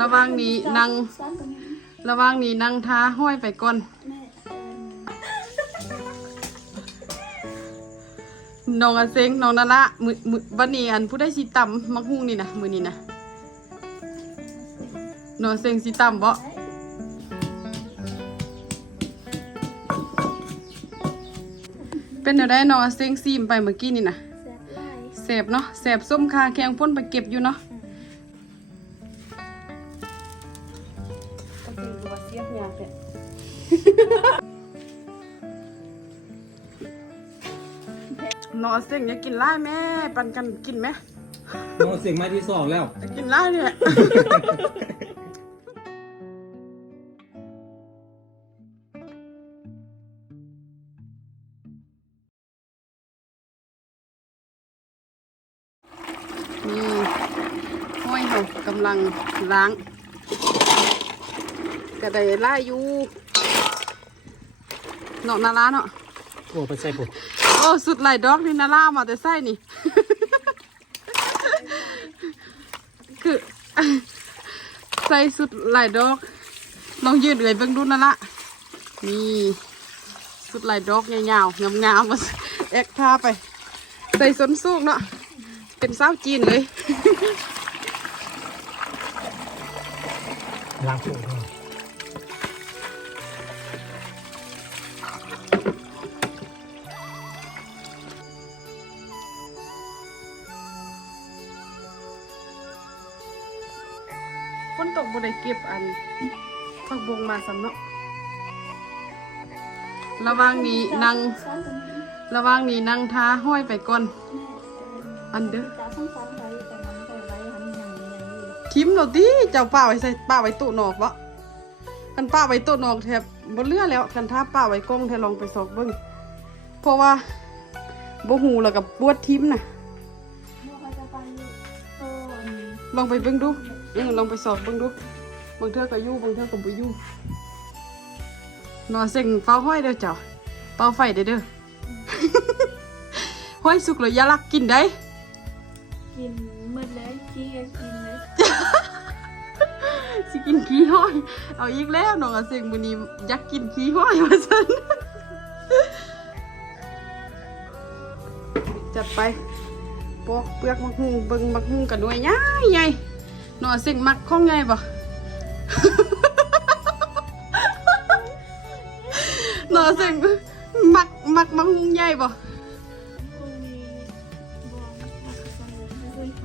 ระหว่างนี้นั่งระหว่างนี้นั่งท้าห้อยไปก่อนน้องอาเซงน้องนาละมือมือวันนี้อันผู้ได้สิตำมักฮุ้งนี่นะมือนี้นะน้องอาเซงสิตำบ่เป็นแนวได้น้องอาเซงซีมไปเมื่อกี้นี่นะแสบเนาะแสบส้มคาแข็งพ่นไปเก็บอยู่เนาะ ก็คือว่าเสียบยาแท้น้องอาเซงอยากกินไล่แม่ ปันกันกินไหมน้องเสียงไม้ที่สองแล้ว กินไล่เนี่ยนี่ห้อยเขากำลังล้าง กระไดไล่อยู่เนาะนาราเนาะโอ้ไปใส่ปุ๊บโอ้สุดไหลดอกนี่นารามาแต่ไส้นี่ คือใส่สุดไหลดอกลองยืนเอ่ยเบิ่งดูนั่นละนี่สุดไหลดอกยาวๆงามๆมาแอกพาไป ใส่ส้นสูงเนาะเป็นสาวจีนเลยล้างปุ๊บ เก็บอันผักบงมาสำเนาะระว่างนี้นั่งระว่างนี้นั่งท้าห้อยไปก่อนอันเด้อทิมเราดิเจ้าป้าไว้ใส่ป้าไว้ตู้นอกบ่คันป้าไว้ตู้นอกแทบบ่เหลือแล้วคันท้าป้าไว้กล้องแทลองไปสอกเบิ่งเพราะว่าบ่หูแล้วกับปวดทิมน่ะลองไปเบิ่งดูเออลองไปสอบเบิ่งดู บางเทื่อก็อยู่บางเทื่อก็บ่อยู่นอนเซ็งเฝ้าห้อยเด้อเจ้าเป่าไฟเด้อเด้อห้อยสุกแล้วอย่าลักกินได้กินมืดเลยขี้ก็กินเลยสิกินขี้ห้อย เอาอีกแล้วน้องอาเซ็งมื้อนี้อยากกินขี้ห้อยว่าซั่นจัดไปปอกเปลือกมักฮุงเบิ่งมักฮุงกับหน่วยใหญ่ใหญ่น้องอาเซ็งมักของใหญ่บ่ นอเซ็งมักมักมักฮุงใหญ่บ่พวกนี้บอมักจะ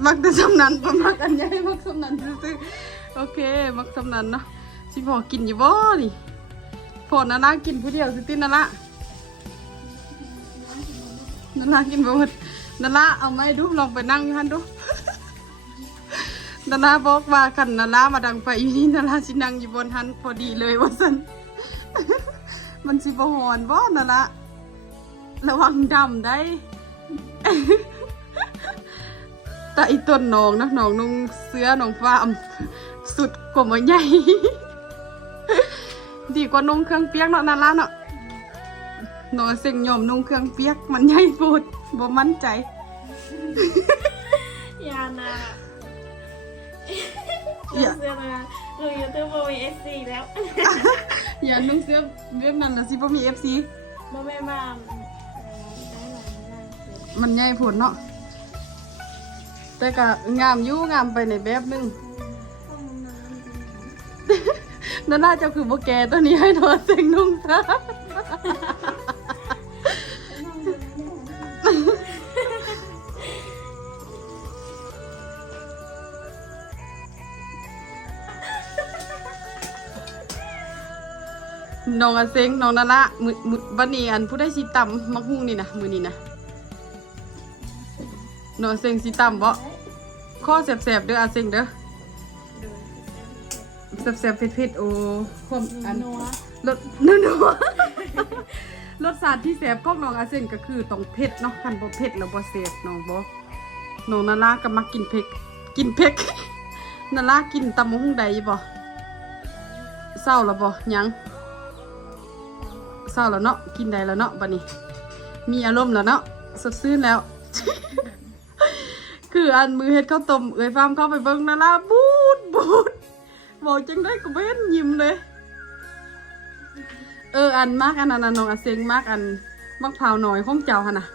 มักแต่สำนันบ่มักอันใหญ่มักสำนันซื่อโอเค มักสำนันเนาะสิพอกินอยู่บ่นี่พอนานากินผู้เดียวสิตินาละนานากินบ่หมดนาละเอาไม้ดูลองไปนั่งอยู่หั่นดูนานาบอกว่าคันนาละมาดังไฟอยู่นี่นาละสินั่งอยู่บนหันพอดีเลยว่าซั่น มันสิบ่หอนบ่นาละระวังดำได้ แต่อีต้นน้องนะน้องนุ่งเสื้อน้องฟ้าอำสุดกว่าหมาใหญ่ ดีกว่านุ่งเครื่องเปียกเนาะนั่นละเนาะน้องเซ็งยอมนุ่งเครื่องเปียกมันใหญ่โพูดบ่มั่นใจยานาอย่าเสื้อนะ หนูยูทูบมีเอสซีแล้วอย่านุ่งเสื้อเวียกนั้นนะสิบ่มี FC บ่แม่มาได้หลายได้เสร็จมันใหญ่โพูดเนาะแต่ก็งามอยู่งามไปในแบบหนึงห้องน้ำนั่นน่าจะคือบ่แกตัวนี้ให้น้องเซ็งนุ่งซะ น้องอาเซงน้องนาละมือมือวันนี้อันผู้ได้สิตำมักฮุ้งนี่นะมือนี้นะน้องอาเซงสิตำบ่ข้อแสบๆเด้ออาเซงเด้อแสบๆเผ็ดๆโอ้ความอันรสนัวรสชาติที่แสบของน้องอาเซงก็คือต้องเผ็ดเนาะคันบ่เผ็ดแล้วบ่แสบน้องบ่น้องนาละก็มักกินเผ็ดกินเผ็ดนาละกินตำมักฮุ้งใดบ่เศร้าแล้วบ่ยัง เศร้าแล้วเนาะกินได้แล้วเนาะบัดนี้ มีอารมณ์แล้วเนาะสดชื่นแล้ว คืออันมือเฮ็ดข้าวต้มเอ้ยฟาร์มเข้าไปเบิ่งนาละบูดบูดบอกจังได้ก็เบ้นยิ้มเลย เอออันมากอันนั้นน้องอาเซงมากอันมักเผาวหน่อยของเจ้าฮะนะ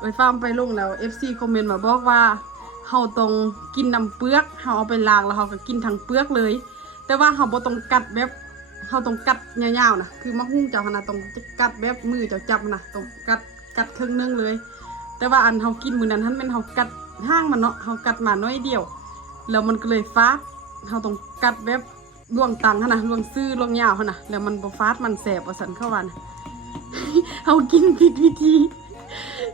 ไปฟาร์มไปลงแล้ว FC คอมเมนต์มาบอกว่าเฮาต้องกินน้ำเปลือกเฮาเอาไปล้างแล้วเฮาก็กินทั้งเปลือกเลย แต่ว่าเฮาบ่ต้องกัดแบบ เฮาต้องกัดยาวๆนะคือมักหุ้งเจ้าหนนะต้องกัดแบบมือเจ้าจับนะต้องกัดกัดครึ่งหนึงเลย แต่ว่าอันเฮากินมือนั้นท่านเป็นเฮากัดห้างมันเนาะเฮากัดมาน้อยเดียว แล้วมันก็เลยฟาดเฮาต้องกัดแบบล่วงตังหั่นนะล่วงซื้อล่วงยาวนนะแล้วมันบฟาดมันแสบว่าซั่นเข้าว่านเฮากินผิดวิธี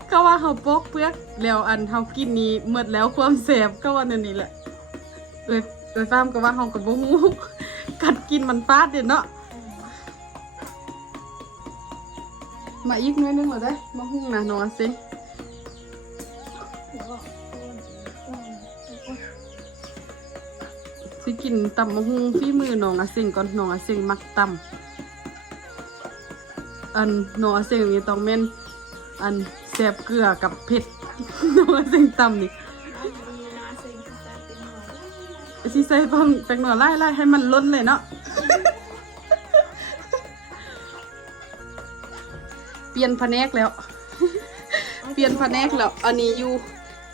เขาว่าเฮาปอกเปลือกแล้วอันเฮากินนี้หมดแล้วความแสบก็ว่านั่นนี่แหละเอ้ยเอ้ยฟามก็ว่าเฮาก็บ่ฮู้ กัดกินมันฟาดเด้เนาะมาอีกหน่อยนึงเหรอได้มาหุ้งนะน้องเซงแล้วก็ต้นต้นต้นสิกินตำมะฮุงฝีมือน้องอาเซงก่อนน้องอาเซงมักตำอันน้องอาเซงนี่ต้องแม่นอันแซ่บเกลือกับเผ็ดน้องอาเซงตำนี่ สิใส่ฟังแป้งหน่อไล่ไล่ให้มันล้นเลยเนาะ เปลี่ยนแผนกแล้ว เปลี่ยนแผนกแล้ว อันนี้อยู่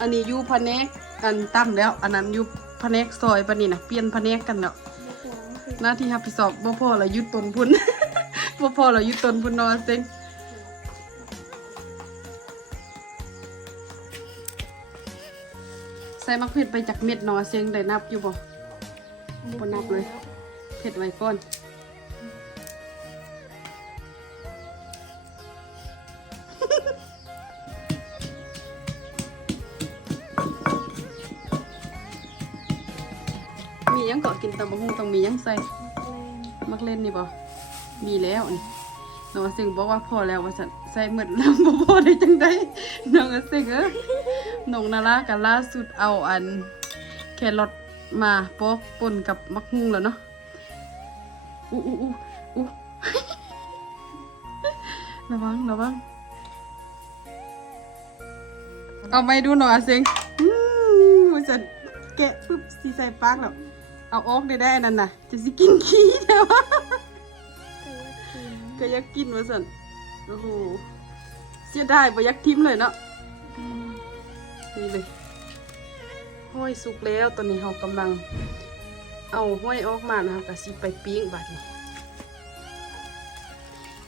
อันนี้อยู่แผนกอันตั้มแล้ว อันนั้นอยู่แผนกซอยปะนี่นะเปลี่ยนแผนกกันแล้วหน้าที่รับผิดชอบบ่พอเรายึดตนพุ่นบ่พอเรายึดตนพุ่นนอนเซ็งใส่มักเผ็ดไปจากเม็ดนอเซ็งได้นับอยู่บ่ บ่นับเลยเผ็ดไว้ก่อนมียังเกาะกินตำบักหุ่งต้องมียังใส่มักเล่นนี่บ่มีแล้วนี่น้องสิงบอกว่าพอแล้วว่าสันใส่หมดแล้วบ่พอได้จังได้น้องสิงเอ้น้องนารากันล่าสุดเอาอันแครอท มาปอกป่นกับมักฮุ่งแล้วเนาะอู้อู้อู้อู้ระวังระวังเอาไปดูหน่อยสิงอืมว่าสันแกะปุ๊บสีใส่ปากแล้วเอาออกได้ได้อันนั่นน่ะ จะสิกินขี้ใช่ปะก็อยากกินว่าสันโอ้โหเสียดายบ่อยากทิ้มเลยเนาะนี่เลย ห้อยสุกแล้ว ตอนนี้เรากำลังเอาห้อยออกมานะครับกะสิไปปิ้งบัดนี้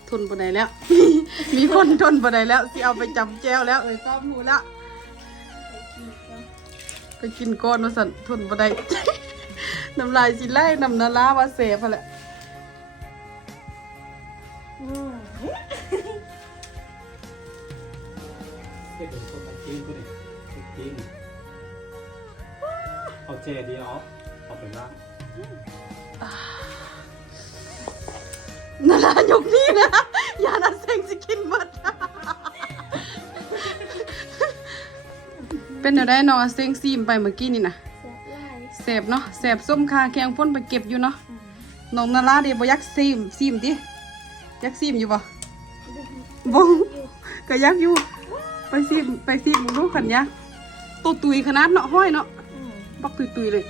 ทนบ่ไดแล้ว มีคนทนบ่ไดแล้วที่เอาไปจำแจ้วแล้วเอ้ยก้อมหูละไปกินก้อนว่าสันทนบ่ไดน้ำลายสิไล่น้ำนาลาวาเสพอะไร เจดีเอาเอาไปว่ากนาลายกนี่นะยานาเซงสิกินหมดเป็นอะไรนองเซงซีมไปเมื่อกี้นี่นะเสพเนาะเสพส้มคาแข็งพ่นไปเก็บอยู่เนาะน้องนาลาเดี๋ยวบ่อยักซีมซีมดิยักซีมอยู่บ่บ่ก็ยักอยู่ ไปซีมไปซีมมึงรู้ขันยะตัวตุยขนาดเนาะห้อยเนาะ บักตุยตุยๆเลย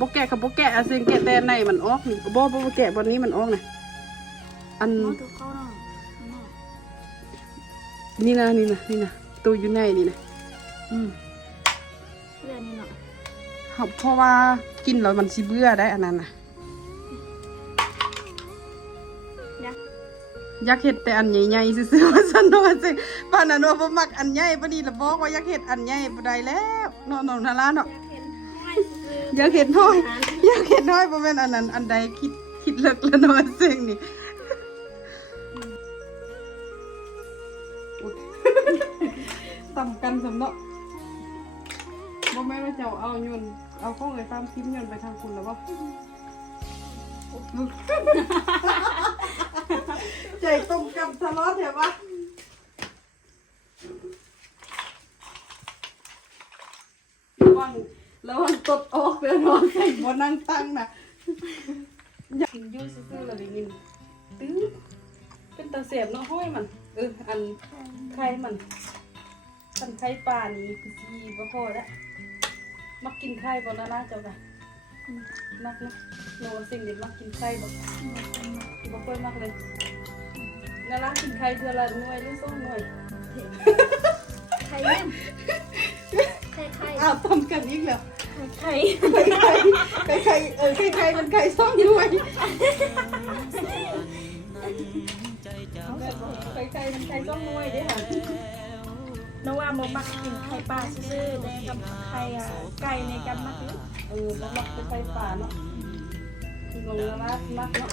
บกแกะกับบกแกะอาเซงแกะแต่ในมันออกนี่บ่บ่บ่แกะบนนี้มันออกนะอันมอตัวเข้าหน่อยข้างนอกนี่นะนี่นะนี่นะตัวอยู่ในนี่นะอืมเรื่องนี้หน่อยครับเพราะว่ากินแล้วมันสิเบื่อได้อันนั้นนะยักษ์อยากเห็ดแต่อันใหญ่ๆซื่อๆว่าซั่นเนาะว่าสิป้านนั้นว่าบ่มักอันใหญ่ปานนี้ละบอกว่าอยากเห็ดอันใหญ่บ่ได้แล้ว เนาะน้องนาราเนาะอยากเห็นห้อยซื้ออยากเห็ดน้อยอยากเห็ดน้อยบ่แม่นอันนั้น อันใดคิดคิดเลิกแล้วเนาะเซิงนี่ต่ำกันสำเนาะบ่แม่นว่าเจ้าเอายนต์เอาข้องไอ้ตามทิมยนต์ไปทางคุณแล้วบ่ใจตรงกับทะเลาะเถอะวะระ วังระวังตดออกเดี๋ยวนอนใส่บนนั่งตั้งนะอยากกินอยูซื่อๆเลยได้ยินตื้อเป็นตาเสียบเนาะห้อยมัน เอออันไข่มันอันไข่ปลานี่คือจีบ่พอแล้วมักกินไข่บ่ละล่าเจ้าค่ะมากเนาะโนสิ่งเด็ดมากกินไข่บ่บ่ค่อยมากเลยนารากินไข่เดือนละหน่วยหรือสองหน่วยไข่เล่น ไข่ไข่อ้าวทำกันอีกแล้วไข่ไข่ไข่ไข่ไข่เออไข่ไข่มันไข่สองหน่วยเอาแต่บอกไข่ไข่มันไข่สองหน่วยเด้ค่ะน้องว่าโมมักกินไข่ปลาซื่อๆแต่กับไข่อะไก่ในกันมักอยู่เออแล้วมักเป็นไข่ป่าเนาะคือลงนารามักเนาะ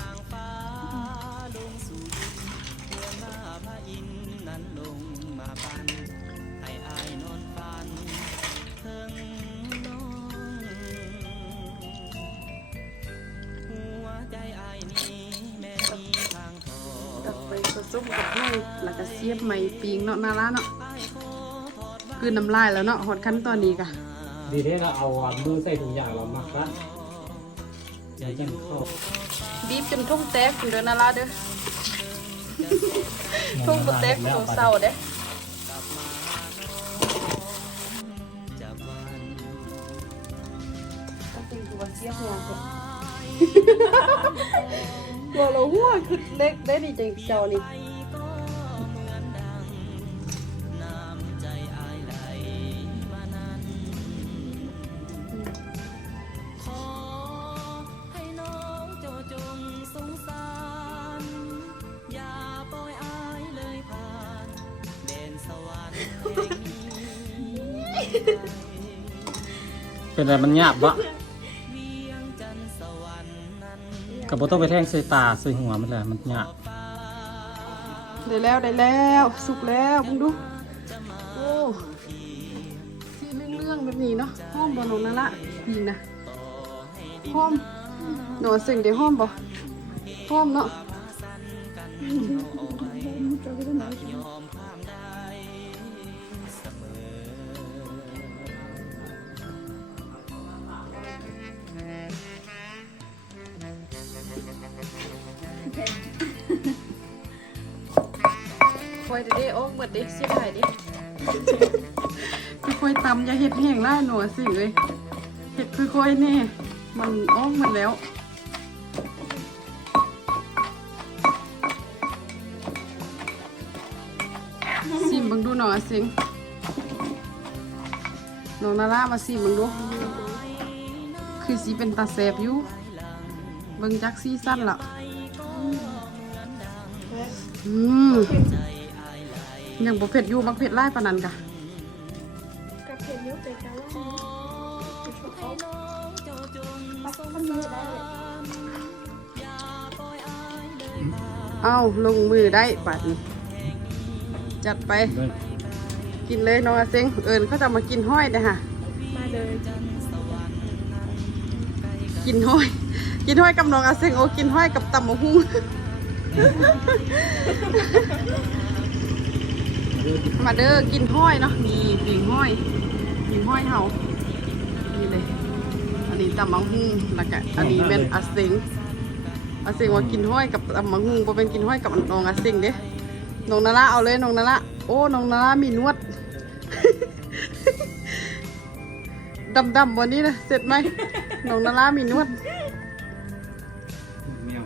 กับไปผสมกับน้ำแล้วก็เสียบไม้ปิงเนาะนาราเนาะคือน้ำลายแล้วเนาะหอดขั้นตอนนี้กะดีที่เราเอามือใส่ถุงยางเราหมักละอย่าจังเข้าบีบจนทุ่งแตกคุณเด้อนาราเด้อทุ่งบ่แตกของเศร้าเด้ก็ เป็นตัวเสียหัวเด้ตัวเราหัวคือเล็กได้ดีจังเจ้านี่ให้น้องเจ้าลิ้นเป็นอะไรมันหยาบวะ กับบ่ต้องไปแทงใส่ตาใส่หัวมันแหละมันหยาบได้แล้วได้แล้วสุกแล้วมึงดูโอ้สีเรื่องๆแบบนี้เนาะห้อมบ่น้องนั่นละนี่นะห้อมหนูสิ่งเดี๋ยวหอมบ่ห้อมเนาะ คอยเด้โอ้หมดเด้เสียดายด้ค่อยตำอย่าเห็ดแห้งล่าหนูสิเอ้ยเห็ดค่อยๆแน่มันอ้อมหมดแล้วซิมบังดูหน่อยสิงน้องนารามาซิมบังดู คือสีเป็นตาแสบอยู่เบิ่งจักซีสั้นละอืม ยังบ่เผ็ดอยู่บักเผ็ดไล่ปานนั้นกะกับเผ็ดเยอะแต่กันว่าจะชอบเขาน้องเจ้าจงปักมันเยอะได้เลยอย่าปล่อยอายเลยผ่านเอาลงมือได้บัดนี้จัดไปเบิ่งกินเลยน้องอาเซงเอิญเขาจะมากินห้อยเด้อค่ะมาเลยกินห้อย กินห้อยกับน้องอาเซงโอ้กินห้อยกับตำมะฮุ่ง มาเด้อกินห้อยเนาะนี่ปิงห้อยปิงห้อยเฮานี่เลยอันนี้ตำมะฮุ่งแล้วก็อันนี้เป็นอาเซงอาเซงว่ากินห้อยกับตำมะฮุ่งบ่เป็นกินห้อยกับน้องอาเซงเด้น้องนาราเอาเลยน้องนาราโอ้น้องนารามีนวดดำๆวันนี้นะเสร็จไหมน้องนารามีนวดเมียว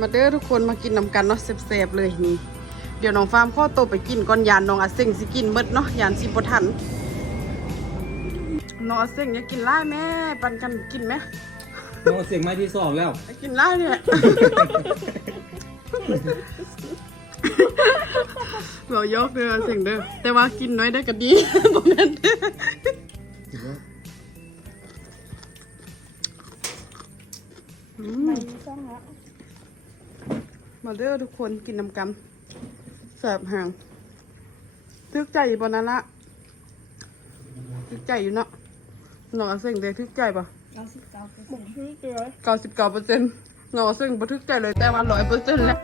มาเด้อทุกคนมากินนำกันเนาะแซ่บๆเลยนี่ เดี๋ยวน้องฟาร์มข้อโตวไปกินก่อนยานน้องอาเซ็งสิกินเบิดเนาะยานสิบ่ทันน้องอาเซ็งอย่ากินไล่แม่ปันกันกินไหมโน้เสียงไม้ที่สองแล้วอย่ากินไล่เนี่ยเรายกเด้ออาเซ็งเด้อแต่ว่ากินน้อยได้ก็ดีบ่แม่นเด้ออืมมันต้องละมาเด้อทุกคนกินน้ำกัน แสบห่างทึกใจอยู่บนนั้นละทึกใจอยู่เนาะหนอเส้งเดทึกใจปะบุกที่เกลือเก้าสิบเก้าเปอร์เซ็นต์หนอเส้งบ่ทึกใจเลยแต่ว่าร้อยเปอร์เซ็นต์แล้ว